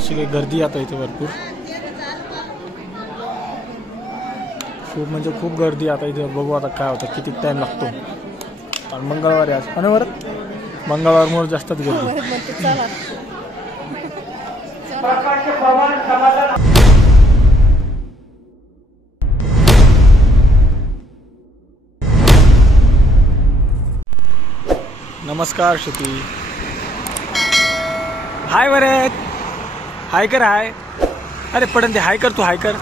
अशी काही गर्दी आता इथे भरपूर, खूप म्हणजे खूप गर्दी आता इथे. बघू आता काय होतं, किती टाइम लागतो. आणि मंगळवारी आज आणि बरं मंगळवारमुळे जास्तच गर्दी. नमस्कार श्रुती. हाय बरे, हाय कर. हाय, अरे पडन ते हाय कर, तू हाय कर.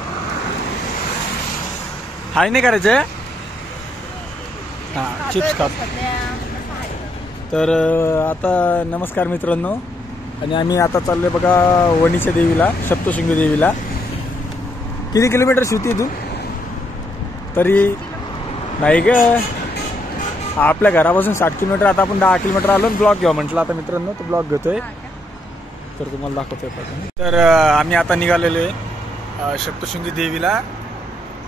हाय नाही करायचं. हां, चिप्स खात. तर आता नमस्कार मित्रांनो. आणि आम्ही आता चाललोय बघा वणीच्या देवीला, सप्तशृंगी देवीला. किती किलोमीटर शिवती तू तरी? नाही ग, आपल्या घरापासून 60 किलोमीटर. आता आपण 10 किलोमीटर आलो. ब्लॉग घेऊ म्हटलं आता मित्रांनो, तो ब्लॉग घेतोय तर तुम्हाला दाखवतोय. तर आम्ही आता निघालेलो आहे सप्तशृंगी देवीला,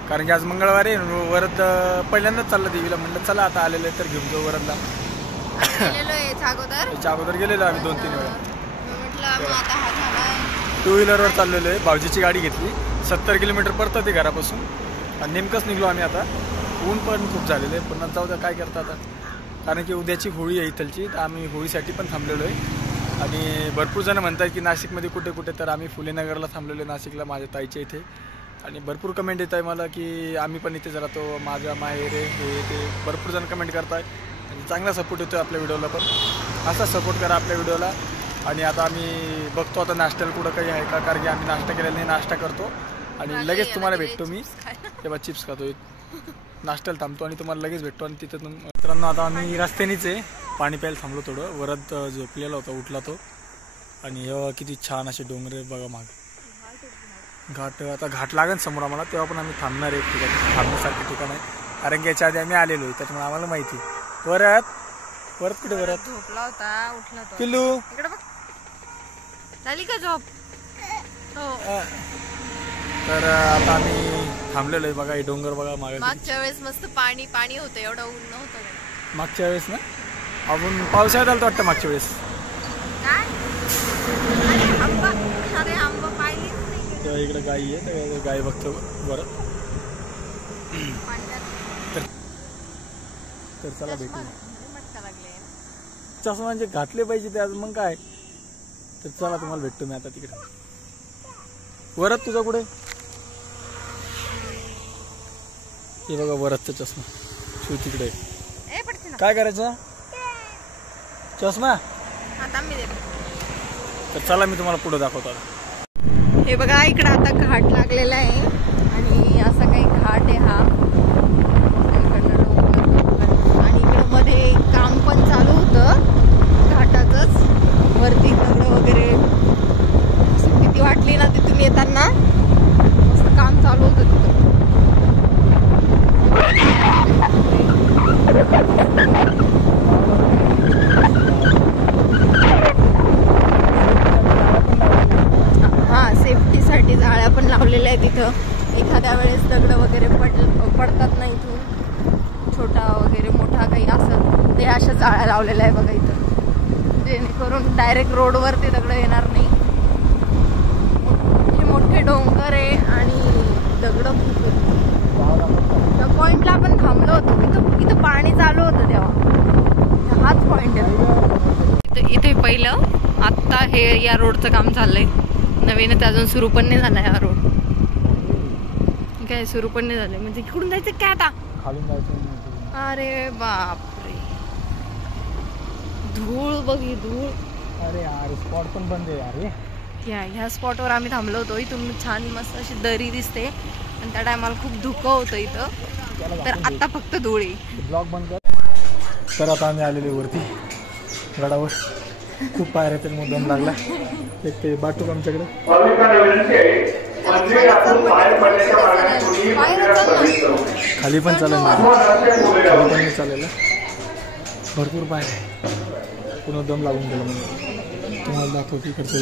कारण की आज मंगळवारी. वरद पहिल्यांदाच चाललं देवीला. म्हणलं चला आता आलेलं आहे तर घेऊन जाऊ वरदला. याच्या अगोदर गेलेलो आम्ही 2-3 वेळा. 2 व्हीलरवर चाललेलो आहे. भाऊजीची गाडी घेतली. 70 किलोमीटर पडतं ते घरापासून. आणि नेमकंच निघलो आम्ही आता. ऊन पण खूप झालेलं आहे, पण जाऊ द्या काय करता आता, कारण की उद्याची होळी आहे इथलची. तर आम्ही होळीसाठी पण थांबलेलो आहे. आणि भरपूर जण म्हणतात की नाशिकमध्ये कुठे कुठे, तर आम्ही फुलेनगरला थांबलेलो आहे, नाशिकला माझ्या ताईच्या इथे. आणि भरपूर कमेंट येत आहे मला की आम्ही पण इथे राहतो, माझा माहेर आहे, हे ते. भरपूर जण कमेंट करत आहे आणि चांगला सपोर्ट येतो आपल्या व्हिडिओला. पण असा सपोर्ट करा आपल्या व्हिडिओला. आणि आता आम्ही बघतो आता नाश्त्याला कुठं काही आहे का, कारण की आम्ही नाश्ता केलेला नाही. नाश्ता करतो आणि लगेच तुम्हाला भेटतो मी. तेव्हा चिप्स खातो, नाश्त्याला थांबतो आणि तुम्हाला लगेच भेटतो. आणि तिथं मित्रांनो आता आम्ही रस्त्यानेच आहे, पाणी प्यायला थांबलो थोडं. वरद झोपलेला होता, उठला तो. आणि हे किती छान असे डोंगर बघा माग. घाट, आता घाट लागेल समोर आम्हाला, तेव्हा पण आम्ही थांबणार आहे. ठिकाण थांबण्यासारखं ठिकाण आहे, कारण की याच्या आधी आम्ही आलेलो आहे, त्याच्यामुळे आम्हाला माहिती. वरद कुठे? वरद झोपला होता, उठला तो. पिल्लू इकडे बघ, झाली का झोप? तर आता आम्ही थांबलेलो आहे बघा. हे डोंगर बघा मागे. मागच्या वेळेस मस्त पाणी पाणी होतं, एवढं ऊन नव्हतं. मागच्या वेळेस ना आपण पावसाळ्यात आलतो वाटतं मागच्या वेळेस. अरे आंबा पाहिलीच नाही. तेव्हा इकडे गाई आहे, तर गाई बघतो बरं. तर चला भेटू. चष्मा म्हणजे घातले पाहिजे ते आज, मग काय. तर चला तुम्हाला भेटतो मी आता तिकडे. वरद तुझा कुठे? हे बघा वरदचा चष्मा शिव तिकडे. काय करायचं चष्मा? तर चला मी तुम्हाला पुढे दाखवतो. हे बघा इकडे आता घाट लागलेला आहे आणि असा काही घाट आहे हा. आणि इकडे मध्ये काम पण चालू होतं घाटाचंच. वरती दगड वगैरे भीती वाटली ना तिथून येताना. मस्त काम चालू होतं तिथं. हा, सेफ्टीसाठी जाळ्या पण लावलेल्या आहेत तिथं. एखाद्या वेळेस दगड वगैरे पडतात ना इथून, छोटा वगैरे मोठा काही असं, ते अशा जाळ्या लावलेल्या आहे बघा इथं, जेणेकरून डायरेक्ट रोडवर ते दगड येणार नाही. मोठे डोंगर आहे आणि दगड खूप आहेत. त्या पॉइंटला आपण थांबलो होतो, इथं पाणी चालू होतं तेव्हा. हाच पॉइंट आहे इथे पहिलं. आत्ता हे या रोडचं काम चाललंय नवीन, ते अजून सुरू पण नाही झालाय हा रोड. काय सुरू पण नाही झालंय, म्हणजे इकडून जायचं काय आता? खालून जायचं. अरे बापरे, धूळ बघी धूळ. अरे यार स्पॉट पण बंद आहे यार. ह्या स्पॉटवर आम्ही थांबलो होतो. इथून छान मस्त अशी दरी दिसते आणि त्या टायमाला खूप धुकं होतं इथं. तर आता फक्त धूळ आहे. ब्लॉग बंद कर. तर आता आम्ही आलेले वरती गडावर. खूप पायऱ्या तर मुद्दाम लागला. एक ते बाटूक आमच्याकडे. खाली पण चालेल, खाली पण नाही चालेल. भरपूर पायऱ्या, पुन्हा दम लागून गेला. म्हणून तुम्हाला दाखवतो इकडचं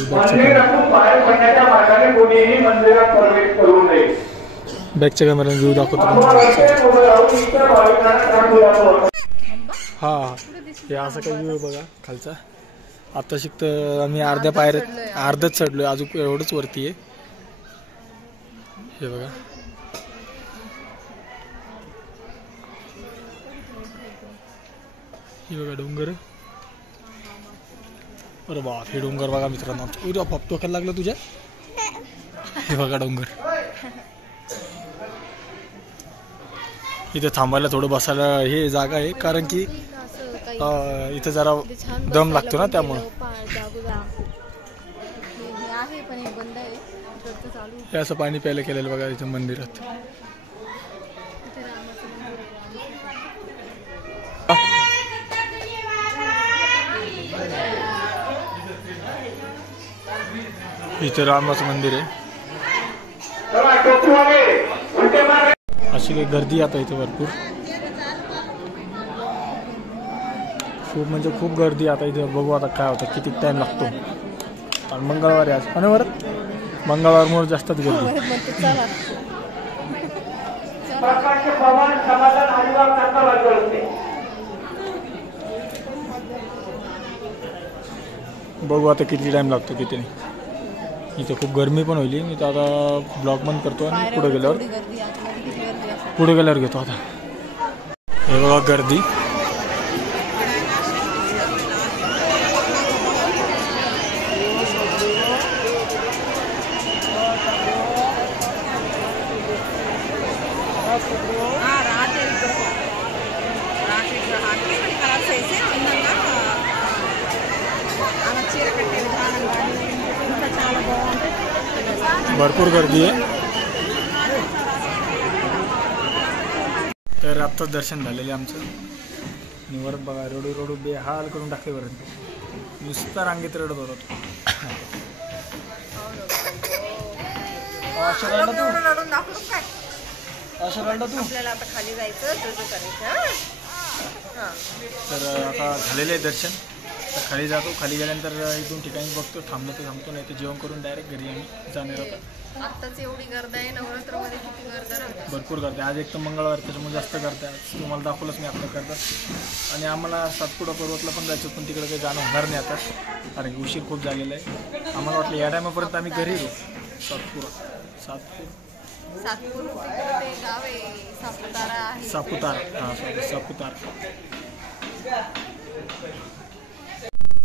बॅकच्या कॅमेऱ्याने व्ह्यू दाखवतो. हा हे असं काही व्ह्यू बघा खालचा. आता शिकतं आम्ही अर्धच चढलोय अजून एवढंच वरती आहे. हे बघा डोंगर. अरे बाप हे डोंगर बघा मित्रांनो. उद्या बाप डोक्याला लागलं तुझ्या. हे बघा डोंगर. इथे थांबायला थोडं बसायला हे जागा आहे कारण की इथे जरा दम लागतो ना त्यामुळं. हे असं पाणी प्यायला केलेलं बघा इथे मंदिरात. इथे रामाचं मंदिर आहे. अशी काही गर्दी आता इथे भरपूर. म्हणजे खूप गर्दी आता इथे. बघू आता काय होतं किती टाइम लागतो. आणि मंगळवार आज आणि परत मंगळवारमुळे जास्तच गर्दी. बघू आता किती टाइम लागतो किती नाही. इथे खूप गरमी पण होईल. मी तर आता ब्लॉग बंद करतो आणि पुढे गेल्यावर घेतो आता. हे बघा गर्दी. भरपूर गर्दी आहे. तर आत्ताच दर्शन झालेले आमचं. आणि वरत बघा रडू बेहाल करून टाकले. वरत नुसता रांगेत रडत होता. तर आता झालेलं आहे दर्शन. तर खाली जातो. खाली गेल्यानंतर इथून ठिकाणी बघतो. थांबतो नाही तर जेवण करून डायरेक्ट घरी आम्ही जाणार होतो. आत्ताच एवढी गर्दी आहे. नवरात्रमध्ये किती गर्दी राहते. भरपूर गर्दी. आज एक तर मंगळवार त्याच्यामुळे जास्त गर्दी आहे. तुम्हाला दाखवलंच मी आता करतात. आणि आम्हाला सातपुडा पर्वतला पण जायचं पण तिकडे काही जाणं होणार नाही आता कारण की उशीर खूप झालेला आहे. आम्हाला वाटलं या टायमापर्यंत आम्ही घरी येऊ. सापुतारा.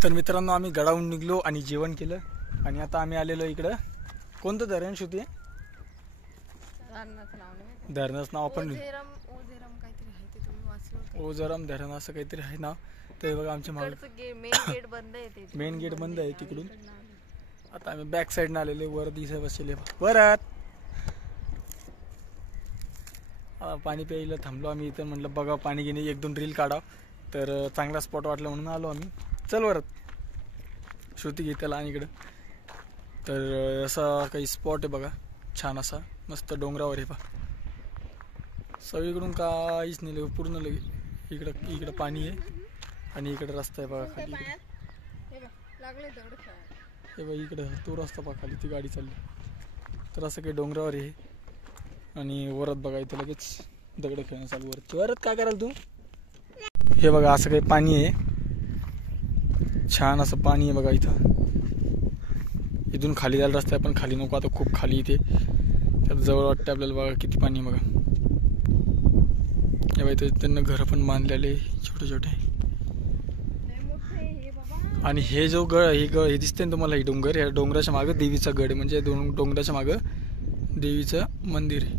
तर मित्रांनो आम्ही गडावून निघलो आणि जेवण केलं. आणि आता आम्ही आलेलो इकडं. कोणतं धरण श्रुती आहे? धरणाचं नाव आपण ओझरम धरण असं काहीतरी आहे नाव. ते बघा आमच्या मागे मेन गेट बंद आहे तिकडून. आता आम्ही बॅक साईडनं आलेले. वर दिसे बसले परत पाणी प्यायला थांबलो आम्ही इथं. म्हटलं बघा पाणी घेणे 1-2 रील काढा. तर चांगला स्पॉट वाटला म्हणून आलो आम्ही. चल वरत श्रुती घेताला आणि इकडं. तर असा काही स्पॉट आहे बघा छान असा मस्त डोंगरावर आहे पहा. सगळीकडून काहीच नाही पूर्ण लगे इकडं पाणी आहे आणि इकडं रस्ता आहे बघा खाली. हे बघा इकडं तो रस्ता पहा खाली ती गाडी चालली. तर असं काही डोंगरावर आहे. आणि वरत बघा इथं लगेच दगड खेळणं चालू. वरत काय कराल तू? हे बघा असं काही पाणी आहे. छान असं पाणी आहे बघा इथं. इथून खाली जायला रस्ता आहे पण खाली नको आता खूप खाली इथे. त्यात जवळ वाटतं आपल्याला बघा किती पाणी आहे बघा. हे बघा त्यांना घरं पण बांधलेले छोटे छोटे. आणि हे जो हे दिसते ना तुम्हाला ही डोंगर. या डोंगराच्या मागं देवीचा गड आहे. म्हणजे डोंगराच्या मागं देवीचं मंदिर आहे.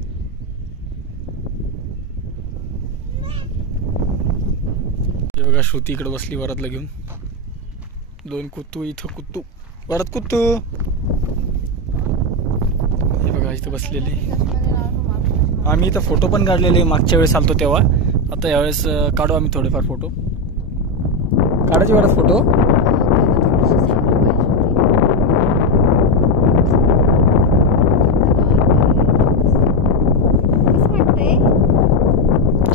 हे बघा श्रुती इकडे बसली वरातला घेऊन. 2 कुत्तू इथं कुत्तू वरात कुत्तू. हे बघा इथं बसलेले. आम्ही इथं फोटो पण काढलेले मागच्या वेळेस आलतो तेव्हा. आता यावेळेस काढू आम्ही थोडेफार फोटो. काढायचे वरात फोटो.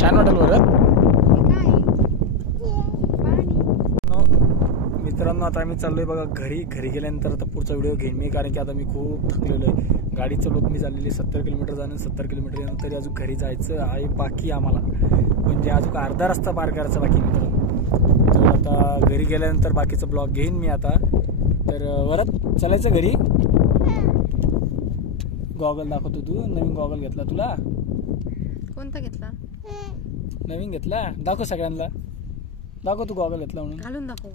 छान वाटेल वरात. मित्रांनो आता आम्ही चाललोय बघा घरी गेल्यानंतर आता पुढचा व्हिडिओ घेईन मी कारण की आता मी खूप थकलेलो आहे. गाडी चालवत मी चाललेली 70 किलोमीटर जाणं 70 किलोमीटर येणं. तरी अजून घरी जायचं आहे बाकी आम्हाला. म्हणजे अजून अर्धा रस्ता पार करायचा बाकी मित्रांनो. तर आता घरी गेल्यानंतर बाकीचा ब्लॉग घेईन मी आता. तर वरत चालायचं घरी. गॉगल दाखवतो. तू नवीन गॉगल घेतला तुला? कोणता घेतला? नवीन घेतला. दाखव सगळ्यांना. दाखव तू गॉगल घेतला म्हणून. घालून दाखव.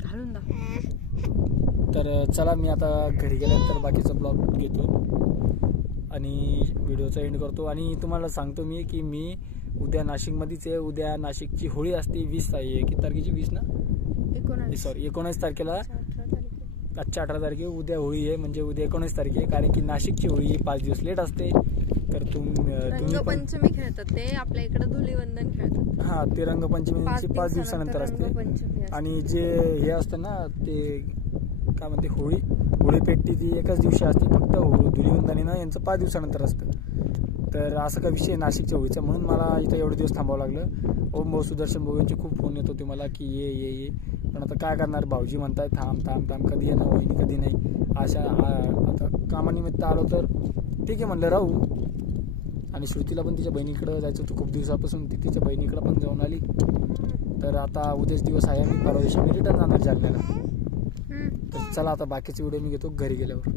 घालून दाखव. तर चला मी आता घरी गेल्यानंतर बाकीचा ब्लॉग घेतो आणि व्हिडिओचा एंड करतो. आणि तुम्हाला सांगतो मी की मी उद्या नाशिकमध्येच आहे. उद्या नाशिकची होळी असते 20 किती तारखेची? 20 ना? 19 तारखेला. आजच्या 18 तारखे. उद्या होळी आहे म्हणजे उद्या 19 तारीख आहे. कारण की नाशिकची होळी 5 दिवस लेट असते. तर तुम्ही रंगपंचमी खेळतात ते. आपल्या इकडे धुलीवंदन खेळतात. हा, ते रंगपंचमीची 5 दिवसानंतर असते. आणि जे हे असतं ना ते काय म्हणते होळी पेटती ती एकाच दिवशी असते. फक्त धुलीवंदनीनं यांचं 5 दिवसानंतर असतं. तर असं का विषय नाशिकच्या होळीचा, म्हणून मला इथं एवढे दिवस थांबावं लागलं. ओम भाऊ सुदर्शन भाऊ यांचे खूप फोन येत होते मला की ये. पण आता काय करणार, भाऊजी म्हणताय थांब कधी येणं होईन कधी नाही. आता कामानिमित्त आलो तर ठीक आहे म्हणलं राहू. आणि श्रुतीला पण तिच्या बहिणीकडे जायचं होतं खूप दिवसापासून. ती तिच्या बहिणीकडे पण जाऊन आली. तर आता उद्याच दिवस आहे. मी परवा दिवशी मी रिटर्न जाणार जालन्याला. तर चला आता बाकीचे व्हिडिओ मी घेतो घरी गेल्यावर.